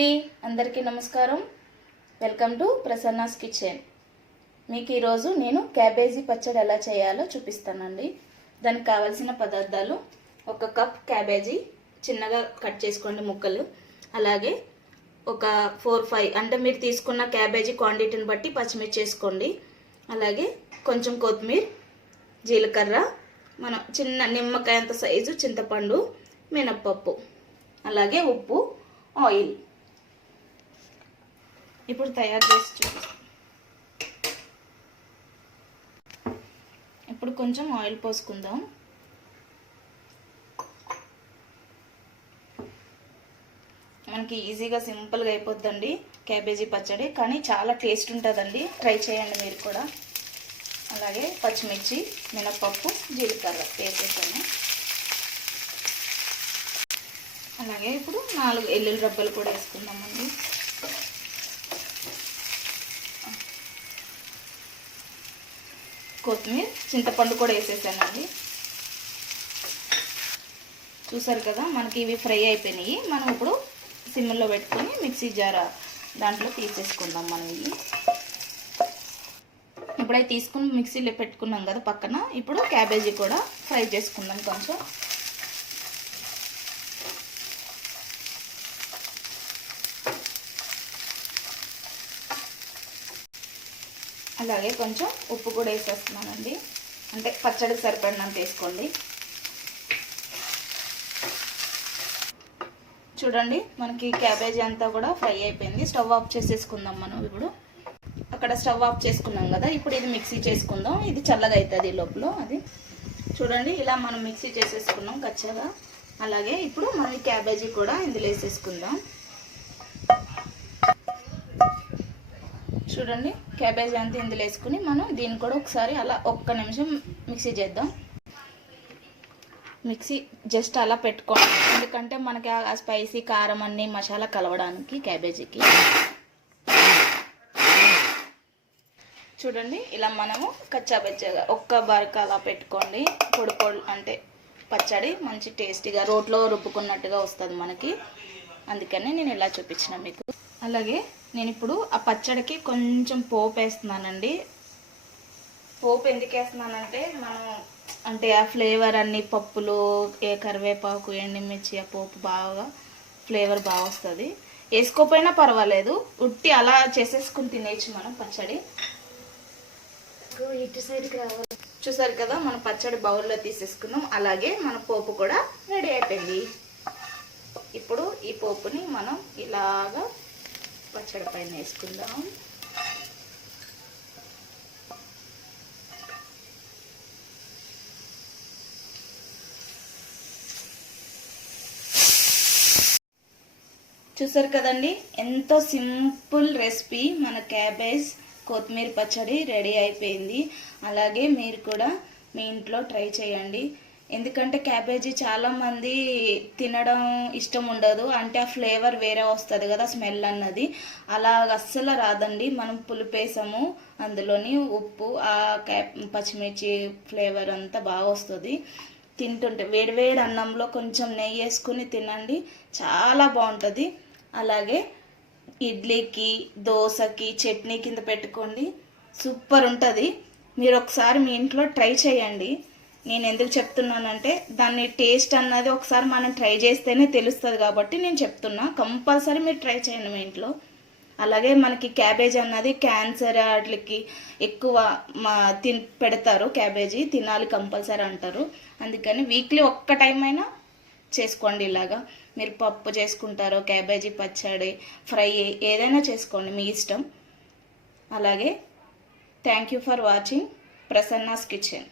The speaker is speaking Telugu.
అండి, అందరికీ నమస్కారం. Welcome to Prasanna's kitchen. మీకు ఈరోజు నేను క్యాబేజీ పచ్చడి ఎలా చేయాలో చూపిస్తానండి. దానికి కావాల్సిన పదార్థాలు: 1 కప్ క్యాబేజీ చిన్నగా కట్ చేసుకోండి ముక్కలు. అలాగే ఒక 4-5 అంటే మీరు తీసుకున్న క్యాబేజీ క్వాంటిటీని బట్టి పచ్చిమిర్చి వేసుకోండి. అలాగే కొంచెం కొత్తిమీర, జీలకర్ర, మన చిన్న నిమ్మకాయ అంత సైజు చింతపండు, మినప్పప్పు, అలాగే ఉప్పు, ఆయిల్. ఇప్పుడు తయారు చేసి చూపిస్తాం. ఇప్పుడు కొంచెం ఆయిల్ పోసుకుందాం. మనకి ఈజీగా సింపుల్గా అయిపోద్దండి క్యాబేజీ పచ్చడి, కానీ చాలా టేస్ట్ ఉంటుందండి. ట్రై చేయండి మీరు కూడా. అలాగే పచ్చిమిర్చి, మినప్పప్పు, జీలకర్ర వేసేసాను. అలాగే ఇప్పుడు 4 వెల్లుల్లి రబ్బలు కూడా వేసుకుందామండి. కొత్తిమీర, చింతపండు కూడా వేసేసానండి. చూసారు కదా, మనకి ఇవి ఫ్రై అయిపోయినాయి. మనం ఇప్పుడు సిమ్లో పెట్టుకొని మిక్సీ జార్ దాంట్లో తీసేసుకుందాం. మనం ఇవి ఇప్పుడైతే తీసుకుని మిక్సీలో పెట్టుకున్నాం కదా పక్కన. ఇప్పుడు క్యాబేజీ కూడా ఫ్రై చేసుకుందాం కొంచెం. అలాగే కొంచెం ఉప్పు కూడా వేసేస్తున్నానండి. అంటే పచ్చడికి సరిపడినంత వేసుకోండి. చూడండి, మనకి క్యాబేజీ అంతా కూడా ఫ్రై అయిపోయింది. స్టవ్ ఆఫ్ చేసేసుకుందాం మనం. ఇప్పుడు అక్కడ స్టవ్ ఆఫ్ చేసుకున్నాం కదా, ఇప్పుడు ఇది మిక్సీ చేసుకుందాం. ఇది చల్లగా అవుతుంది లోపల. అది చూడండి, ఇలా మనం మిక్సీ చేసేసుకున్నాం కచ్చగా. అలాగే ఇప్పుడు మనం ఈ క్యాబేజీ కూడా ఇందులో వేసేసుకుందాం. చూడండి, క్యాబేజీ అంతా ఇందులో వేసుకుని మనం దీన్ని కూడా ఒకసారి అలా 1 నిమిషం మిక్సీ చేద్దాం. మిక్సీ జస్ట్ అలా పెట్టుకోండి, ఎందుకంటే మనకి ఆ స్పైసీ కారం అన్ని మసాలా కలవడానికి క్యాబేజీకి. చూడండి, ఇలా మనము కచ్చాబచ్చాగా 1 బరక అలా పెట్టుకోండి. పొడి పొడి అంటే పచ్చడి మంచి టేస్టీగా రోట్లో రుబ్బుకున్నట్టుగా వస్తుంది మనకి. అందుకని నేను ఇలా చూపించిన మీకు. అలాగే నేను ఇప్పుడు ఆ పచ్చడికి కొంచెం పోపు వేస్తున్నానండి. పోపు ఎందుకు వేస్తున్నానంటే మనం అంటే ఆ ఫ్లేవర్ అన్ని పప్పులు, కరివేపాకు, ఎండుమిర్చి, ఆ పోపు బాగా ఫ్లేవర్ బాగా వస్తుంది. వేసుకోపోయినా పర్వాలేదు, ఉట్టి అలా చేసేసుకుని తినేయచ్చు మనం పచ్చడి. చూసారు కదా, మన పచ్చడి బౌల్లో తీసేసుకున్నాం. అలాగే మన పోపు కూడా రెడీ అయిపోయింది. ఇప్పుడు ఈ పోపుని మనం ఇలాగా పచ్చడి పైన వేసుకుందాం. చూసారు కదండి, ఎంతో సింపుల్ రెసిపీ మన క్యాబేజ్ కొత్తిమీర పచ్చడి రెడీ అయిపోయింది. అలాగే మీరు కూడా మీ ఇంట్లో ట్రై చేయండి. ఎందుకంటే క్యాబేజీ చాలామంది తినడం ఇష్టం ఉండదు, అంటే ఆ ఫ్లేవర్ వేరే వస్తుంది కదా, స్మెల్ అన్నది అలా అస్సలు రాదండి. మనం పులుపేసాము, అందులోని ఉప్పు, ఆ పచ్చిమిర్చి ఫ్లేవర్ అంతా బాగా వస్తుంది. తింటుంటే వేడివేడి అన్నంలో కొంచెం నెయ్యి వేసుకుని తినండి, చాలా బాగుంటుంది. అలాగే ఇడ్లీకి, దోశకి, చట్నీ కింద పెట్టుకోండి, సూపర్ ఉంటుంది. మీరు ఒకసారి మీ ఇంట్లో ట్రై చేయండి. నేను ఎందుకు చెప్తున్నానంటే దాన్ని టేస్ట్ అన్నది ఒకసారి మనం ట్రై చేస్తేనే తెలుస్తుంది కాబట్టి నేను చెప్తున్నా. కంపల్సరీ మీరు ట్రై చేయండి మీ ఇంట్లో. అలాగే మనకి క్యాబేజీ అన్నది క్యాన్సర్ వాటికి ఎక్కువ పెడతారు. క్యాబేజీ తినాలి కంపల్సరీ అంటారు. అందుకని వీక్లీ 1 టైం అయినా చేసుకోండి. ఇలాగా మీరు పప్పు చేసుకుంటారో, క్యాబేజీ పచ్చడి, ఫ్రై ఏదైనా చేసుకోండి, మీ ఇష్టం. అలాగే thank you for watching Prasanna's kitchen.